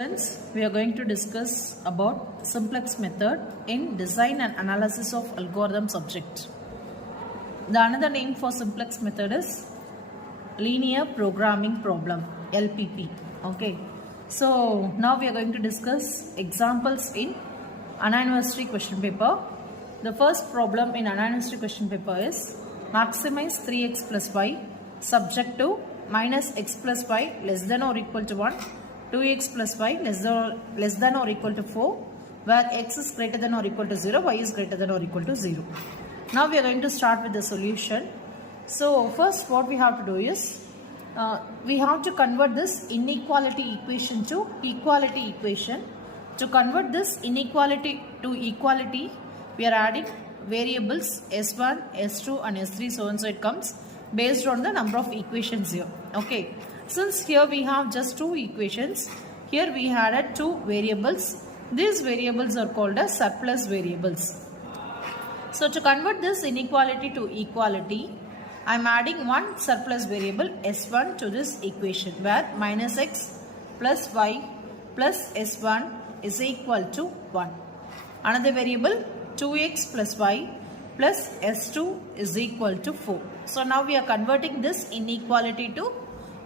Friends, we are going to discuss about simplex method in design and analysis of algorithm subject. The another name for simplex method is linear programming problem, LPP. Okay, so now we are going to discuss examples in anniversary question paper. The first problem in anniversary question paper is maximize 3x plus y subject to minus x plus y less than or equal to 1, 2x plus y less than or equal to 4, where x is greater than or equal to 0, y is greater than or equal to 0. Now we are going to start with the solution. So first what we have to do is, we have to convert this inequality equation to equality equation. To convert this inequality to equality, we are adding variables s1, s2 and s3, so on, so it comes based on the number of equations here. Okay. Since here we have just two equations, here we added two variables. These variables are called as surplus variables. So to convert this inequality to equality, I am adding one surplus variable s1 to this equation, where minus x plus y plus s1 is equal to 1. Another variable 2x plus y plus s2 is equal to 4. So now we are converting this inequality to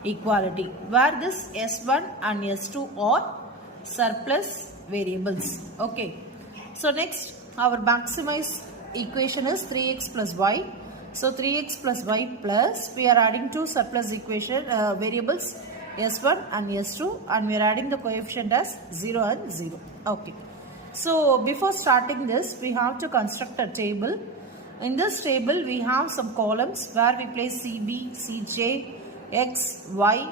equality, where this s1 and s2 are surplus variables. Okay. So next, our maximized equation is 3x plus y. So 3x plus y plus, we are adding two surplus equation variables s1 and s2, and we are adding the coefficient as 0 and 0. Okay. So before starting this, we have to construct a table. In this table, we have some columns where we place CB, CJ, x, y,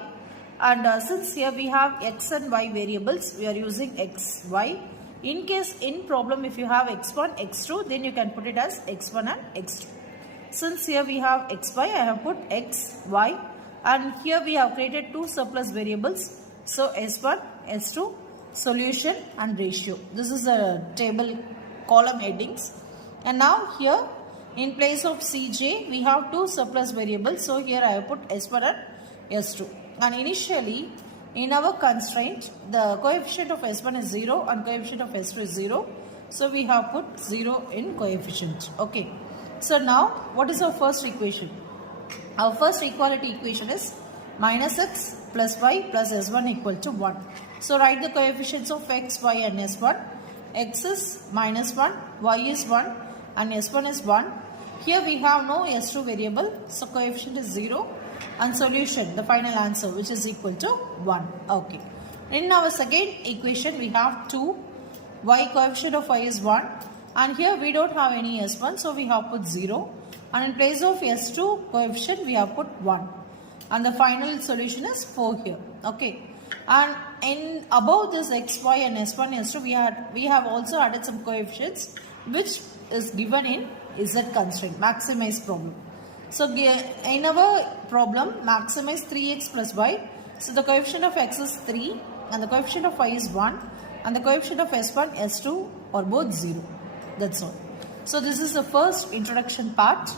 and since here we have x and y variables, we are using x, y. In case in problem, if you have x1, x2, then you can put it as x1 and x2. Since here we have xy, I have put x, y, and here we have created two surplus variables. So s1, s2, solution and ratio. This is the table column headings. And now here in place of Cj, we have two surplus variables. So here I have put s1 and s2. And initially in our constraint, the coefficient of s1 is 0 and coefficient of s2 is 0. So we have put 0 in coefficient. Okay. So now what is our first equation? Our first equality equation is minus x plus y plus s1 equal to 1. So write the coefficients of x, y and s1. X is minus 1, y is 1 and s1 is 1. Here we have no s2 variable, so coefficient is 0, and solution, the final answer, which is equal to 1. Okay. In our second equation, we have 2, y coefficient of y is 1, and here we don't have any s1, so we have put 0, and in place of s2 coefficient, we have put 1, and the final solution is 4 here. Okay. And in above this x, y and s1, s2, we have also added some coefficients which is given in Z constraint, maximize problem. So in our problem, maximize 3x plus y. So the coefficient of x is 3 and the coefficient of y is 1 and the coefficient of s1, s2 are both 0. That's all. So this is the first introduction part.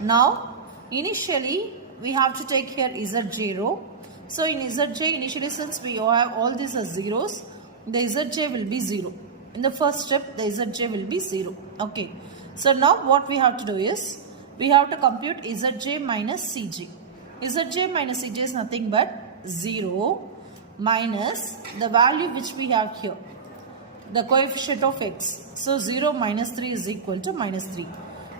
Now initially we have to take here zj row. So in zj, initially since we have all these as zeros, the zj will be 0. In the first step, the zj will be 0. Okay. So now what we have to do is, we have to compute zj minus cj. Zj minus cj is nothing but 0 minus the value which we have here, the coefficient of x. So 0 minus 3 is equal to minus 3.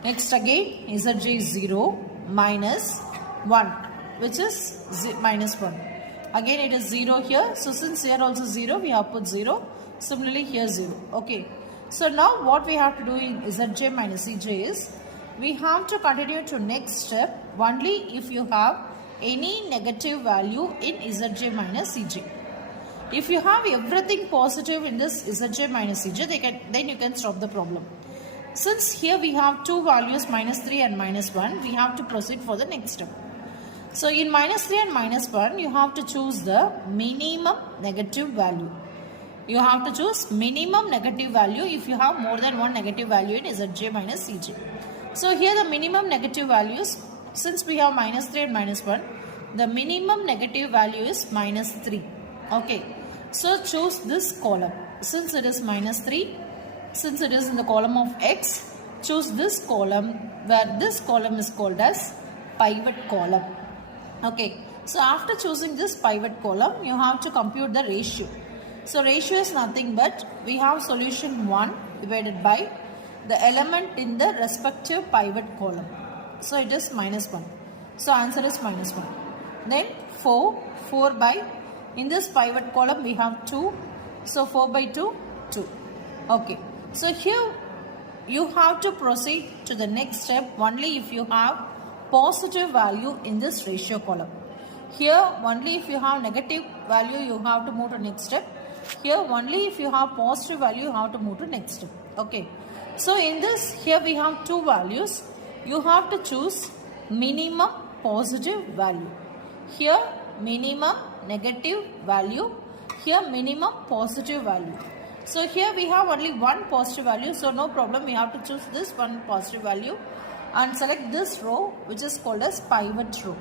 Next again, zj is 0 minus 1, which is minus 1. Again it is 0 here. So since here also 0, we have put 0. Similarly here 0. Okay. So now what we have to do in zj minus cj is, we have to continue to next step only if you have any negative value in zj minus cj. If you have everything positive in this zj minus cj, then you can stop the problem. Since here we have two values minus 3 and minus 1, we have to proceed for the next step. So in minus 3 and minus 1, you have to choose the minimum negative value. You have to choose minimum negative value if you have more than one negative value in zj minus cj. So here the minimum negative values, since we have minus 3 and minus 1, the minimum negative value is minus 3. Okay. So choose this column. Since it is minus 3, since it is in the column of x, choose this column where this column is called as pivot column. Okay. So after choosing this pivot column, you have to compute the ratio. So ratio is nothing but we have solution 1 divided by the element in the respective pivot column. So it is minus 1. So answer is minus 1. Then 4 by, in this pivot column we have 2. So 4 by 2, 2. Okay. So here you have to proceed to the next step only if you have positive value in this ratio column. Here only if you have negative value you have to move to next step. Here only if you have positive value you have to move to next step. Okay. So in this, here we have two values. You have to choose minimum positive value. Here minimum negative value. Here minimum positive value. So here we have only one positive value. So no problem. We have to choose this one positive value and select this row which is called as pivot row.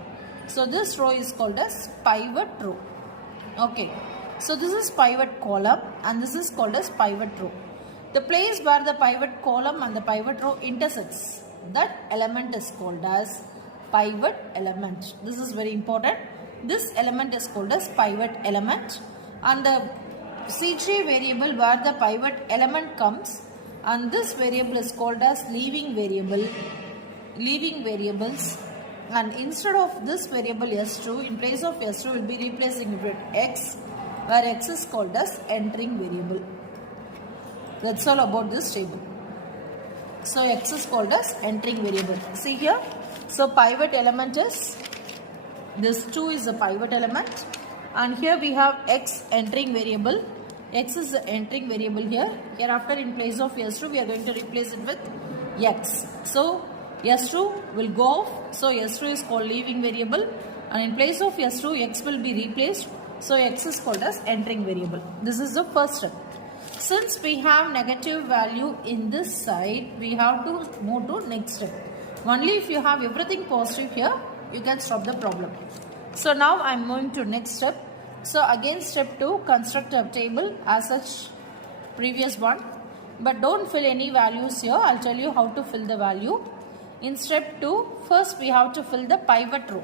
So this row is called as pivot row. Okay. So this is pivot column and this is called as pivot row. The place where the pivot column and the pivot row intersects, that element is called as pivot element. This is very important. This element is called as pivot element, and the CJ variable where the pivot element comes, and this variable is called as leaving variable. Leaving variables, and instead of this variable S2, in place of S2 will be replacing with X, where X is called as entering variable. That's all about this table. So X is called as entering variable. See here. So pivot element is, this 2 is the pivot element, and here we have X entering variable. X is the entering variable here. Hereafter in place of S2 we are going to replace it with X. So S2 will go off. So S2 is called leaving variable, and in place of S2 X will be replaced. So X is called as entering variable. This is the first step. Since we have negative value in this side, we have to move to next step. Only if you have everything positive here, you can stop the problem. So now I am moving to next step. So again step 2, construct a table as such previous one. But don't fill any values here. I will tell you how to fill the value. In step 2, first we have to fill the pivot row.